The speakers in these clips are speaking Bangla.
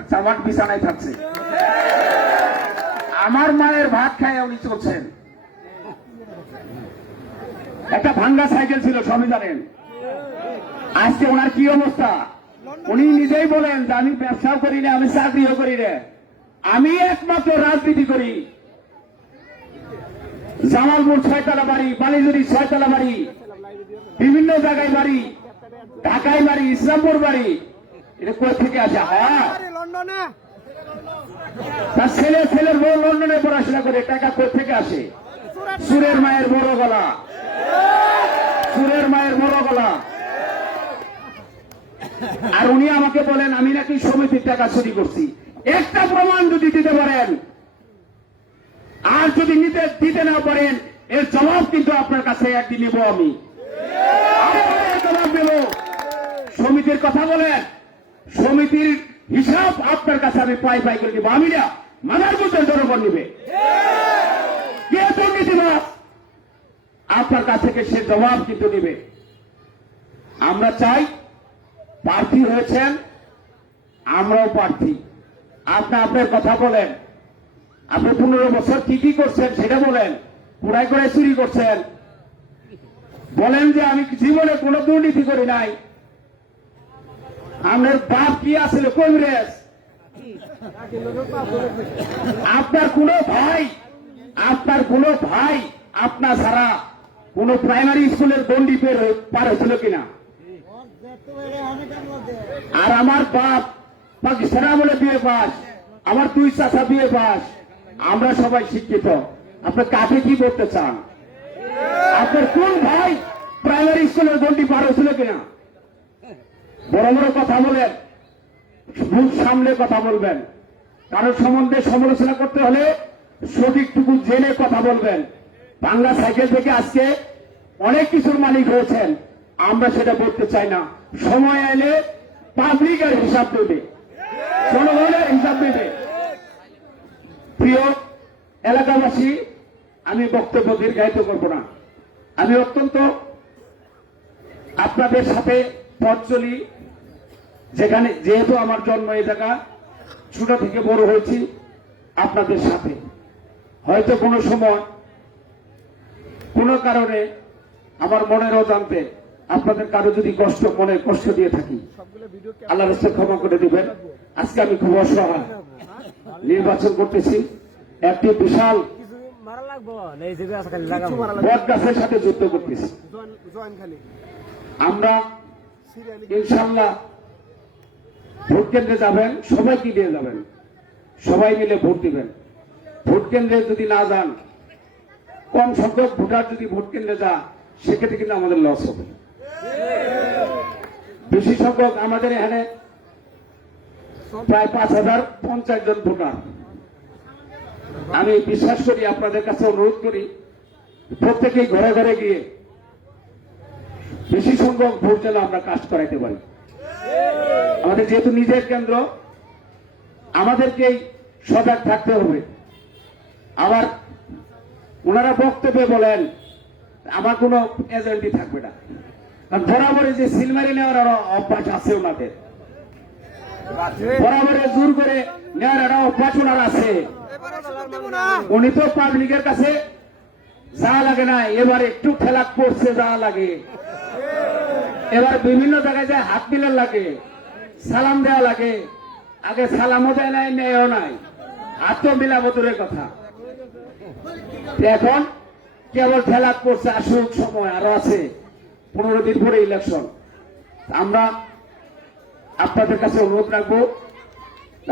থাকছে আমার বিছানায় থাকছে। আমার মায়ের ভাত খায় উনি চলছেন। একটা ভাঙ্গা সাইকেল ছিল, সবই জানেন। আজকে ওনার কি অবস্থা? উনি নিজেই বলেন যে, আমি ব্যবসাও করি না, আমি চাকরিও করি না। আমি একমাত্র রাজনীতি করি। জামালপুর ছয়তলা বাড়ি বালিজুরি ছয়তলা বাড়ি, বিভিন্ন জায়গায় বাড়ি, ঢাকায় বাড়ি, ইসলামপুর বাড়ি। এটা কোথা থেকে আসে? হ্যাঁ। তার ছেলে, ছেলের বউ লন্ডনে পড়াশোনা করে, টাকা থেকে আসে? সুরের মায়ের বড় গলা। সুরের মায়ের বড় গলা। আর উনি আমাকে বলেন, আমি নাকি সমিতির টাকা চুরি করছি। একটা প্রমাণ যদি দিতে পারেন, আর যদি নিতে, দিতে না পারেন, এর জবাব কিন্তু আপনার কাছে একদিন নেব আমি। জবাব দেব। সমিতির কথা বলেন। সমিতির হিসাব আপনার কাছে আমি পাই পাই করে দিব। আমি না মাদার বুঝেন জনগণ নিবে। কে দুর্নীতিবাদ আপনার কাছ থেকে সে জবাব কিন্তু নেবে। আমরা চাই প্রার্থী হয়েছেন, আমরাও প্রার্থী। আপনি আপনার কথা বলেন। আপনি পনেরো বছর কি কি করছেন সেটা বলেন। কোড়াই করে চুরি করছেন। বলেন যে আমি জীবনে কোনো দুর্নীতি করি নাই। আমার বাপ কি আসলে কংগ্রেস? আপনার কোনো ভাই, আপনার কোনো ভাই, আপনার ছাড়া কোন প্রাইমারি স্কুলের গন্ডি পের হয়ে- হয়েছিল কিনা? আর আমার বাপ পাকিস্তান আমলে বিয়ে পাস, আমার দুই চাষা বিয়ে পাস, আমরা সবাই শিক্ষিত। আপনি কাকে কি করতে চান? আপনার কোন ভাই প্রাইমারি স্কুলের গন্ডি পার হয়েছিল কিনা? বড় বড় কথা বলেন মুখ সামনে কথা বলবেন। কারোর সম্বন্ধে সমালোচনা করতে হলে সঠিকটুকু জেনে কথা বলবেন। বাংলা সাইকেল থেকে আজকে অনেক কিছুর মালিক হয়েছেন, আমরা সেটা বলতে চাই না। সময় এলে পাবলিকের হিসাব দেবে। জনগণের হিসাব দেবে। প্রিয় এলাকাবাসী, আমি বক্তব্য দীর্ঘায়িত করব না। আমি অত্যন্ত আপনাদের সাথে পথ চলি যেখানে যেহেতু আমার জন্ম এই জায়গা, ছোট থেকে বড় হয়েছি আপনাদের সাথে। হয়তো কোনো সময় কোনো কারণে আমার মনের অজান্তে আপনাদের কারও যদি কষ্ট মনে কষ্ট দিয়ে থাকি। আল্লাহ রাস্তা ক্ষমা করে দিবেন। আজকে আমি খুব অসহায়। নির্বাচন করতেছি। একটি বিশাল বট সাথে যুদ্ধ করতেছি। আমরা ইনশাল্লাহ ভোট কেন্দ্রে যাবেন, সবাইকে দিয়ে যাবেন। সবাই মিলে ভোট দিবেন। ভোট কেন্দ্রে যদি না যান, কম সংখ্যক ভোটার যদি ভোট কেন্দ্রে যা সেক্ষেত্রে কিন্তু আমাদের লস হবে। বেশি সংখ্যক আমাদের এখানে প্রায় পাঁচ হাজার পঞ্চাশ জন ভোটার। আমি বিশ্বাস করি, আপনাদের কাছে অনুরোধ করি, প্রত্যেকেই ঘরে ঘরে গিয়ে বেশি সংখ্যক ভোট যেন আমরা কাজ করাইতে পারি। আমাদের যেহেতু নিজের কেন্দ্র আমাদেরকেই সজাগ থাকতে হবে। আবার ওনারা বক্তব্যে বলেন, আমার কোনো এজেন্টই থাকবে না। কারণ বরাবরে যে সিলমারি নেওয়ার অভ্যাস আছে ওনাদের। বরাবরে জোর করে নেওয়ার একটা অভ্যাস ওনার আছে। উনি তো পাবলিকের কাছে যা লাগে না এবার একটু খেলা করছে যা লাগে। এবার বিভিন্ন জায়গায় যায় হাত মিলার লাগে, সালাম দেওয়া লাগে, আগে সালামও দেয় নাই, নেয়ও নাই। হাত মিলাবো দূরের কথা। এখন কেবল খেলা করছে, আসুক সময়, আরও আছে। পনেরো দিন পরে ইলেকশন আমরা আপনাদের কাছে অনুরোধ রাখব,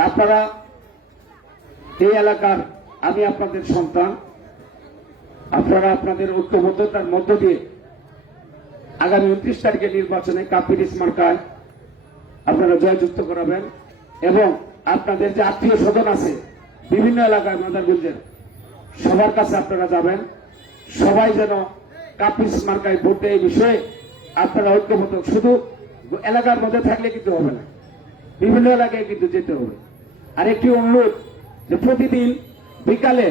আপনারা এই এলাকার আমি আপনাদের সন্তান, আপনারা আপনাদের ঐক্যবদ্ধতার মধ্য দিয়ে আগামী উনত্রিশ তারিখের নির্বাচনে কাপিরিস মার্কায় আপনারা জয়যুক্ত করাবেন এবং আপনাদের যে আত্মীয় স্বজন আছে, বিভিন্ন এলাকায় মাদারগঞ্জের সবার কাছে আপনারা যাবেন। সবাই যেন কাপিস মার্কায় ভোট এই বিষয়ে আপনারা ঐক্যবদ্ধ। শুধু এলাকার মধ্যে থাকলে কিন্তু হবে না, বিভিন্ন এলাকায় কিন্তু যেতে হবে। আর একটি অনুরোধ যে প্রতিদিন বিকালে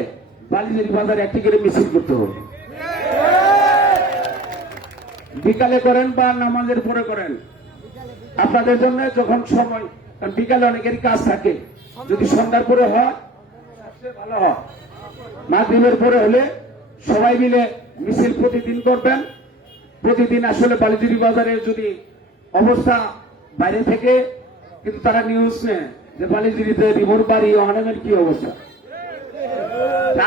বালিজুরি বাজারে একটি করে মিছিল করতে হবে। বিকালে করেন বা নামাজের পরে করেন। আপনাদের জন্য যখন সময় কারণ বিকালে অনেকেরই কাজ থাকে। যদি সন্ধ্যার পরে হয় ভালো হয় মাগরিবের পরে হলে সবাই মিলে মিছিল প্রতিদিন করবেন। প্রতিদিন আসলে বালিজুরি বাজারে যদি অবস্থা বাইরে থেকে, কিন্তু তারা নিউজ নেয় যে বালিজুরিতে রিভোর বাড়ি, অনেকের কি অবস্থা?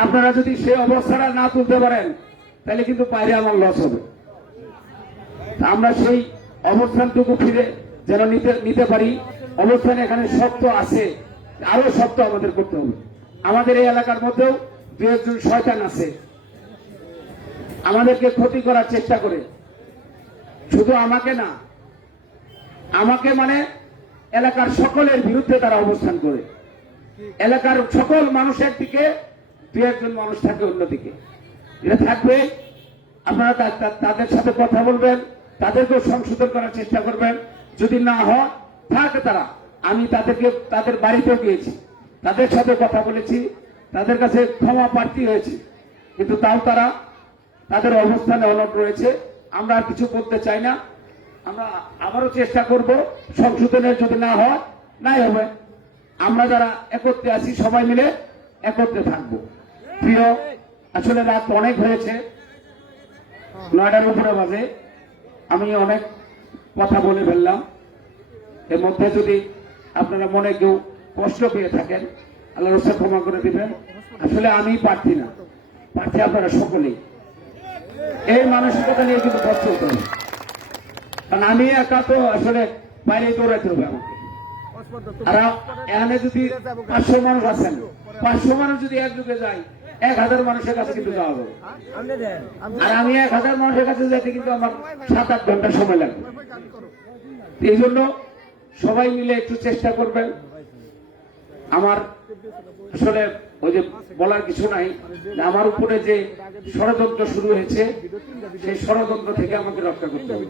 আপনারা যদি সেই অবস্থাটা না তুলতে পারেন, তাহলে কিন্তু বাইরে আমার লস হবে। আমরা সেই অবস্থানটুকু ফিরে যেন নিতে নিতে পারি। অবস্থান এখানে শক্ত আছে। আরও শক্ত আমাদের করতে হবে। আমাদের এই এলাকার মধ্যেও দু একজন শয়তান আছে। আমাদেরকে ক্ষতি করার চেষ্টা করে। শুধু আমাকে না, আমাকে মানে এলাকার সকলের বিরুদ্ধে তারা অবস্থান করে। এলাকার সকল মানুষের দিকে দু একজন মানুষ থাকে অন্যদিকে। এটা থাকবে। আপনারা তাদের সাথে কথা বলবেন। তাদেরকেও সংশোধন করার চেষ্টা করবেন। যদি না হয়, থাকে তারা। আমি তাদেরকে, তাদের বাড়িতেও গিয়েছি। তাদের সাথে কথা বলেছি। তাদের কাছে ক্ষমা প্রার্থী হয়েছে। কিন্তু তাও তারা তাদের অবস্থানে অলট রয়েছে। আমরা আর কিছু করতে চাই না। আমরা আবারও চেষ্টা করব সংশোধনের যদি না হয়, নাই হবে। আমরা যারা একত্রে আছি, সবাই মিলে একত্রে থাকব। প্রিয়, আসলে রাত অনেক হয়েছে। নয়টার উপরে বাজে। আমি অনেক কথা বলে ফেললাম। এর মধ্যে যদি আপনারা মনে কেউ কষ্ট পেয়ে থাকেন, আল্লাহ রসা ক্ষমা করে দিবেন। আসলে আমি প্রার্থী না। প্রার্থী আপনারা সকলেই। এই মানসিকতা নিয়ে কিন্তু কষ্ট করতে হবে। কারণ আমি একা তো আসলে বাইরে দৌড়াইতে হবে আমাকে। আর এখানে যদি পাঁচশো মানুষ আছেন, পাঁচশো মানুষ যদি একযুগে যায় এক হাজার মানুষের কাছে কিন্তু যাওয়া দেন আর আমি এক হাজার মানুষের কাছে যেতে কিন্তু আমার সাত আট ঘণ্টা সময় লাগবে এই জন্য সবাই মিলে একটু চেষ্টা করবেন। আমার আসলে ওই যে বলার কিছু নাই আমার উপরে যে ষড়যন্ত্র শুরু হয়েছে, সেই ষড়যন্ত্র থেকে আমাকে রক্ষা করতে হবে।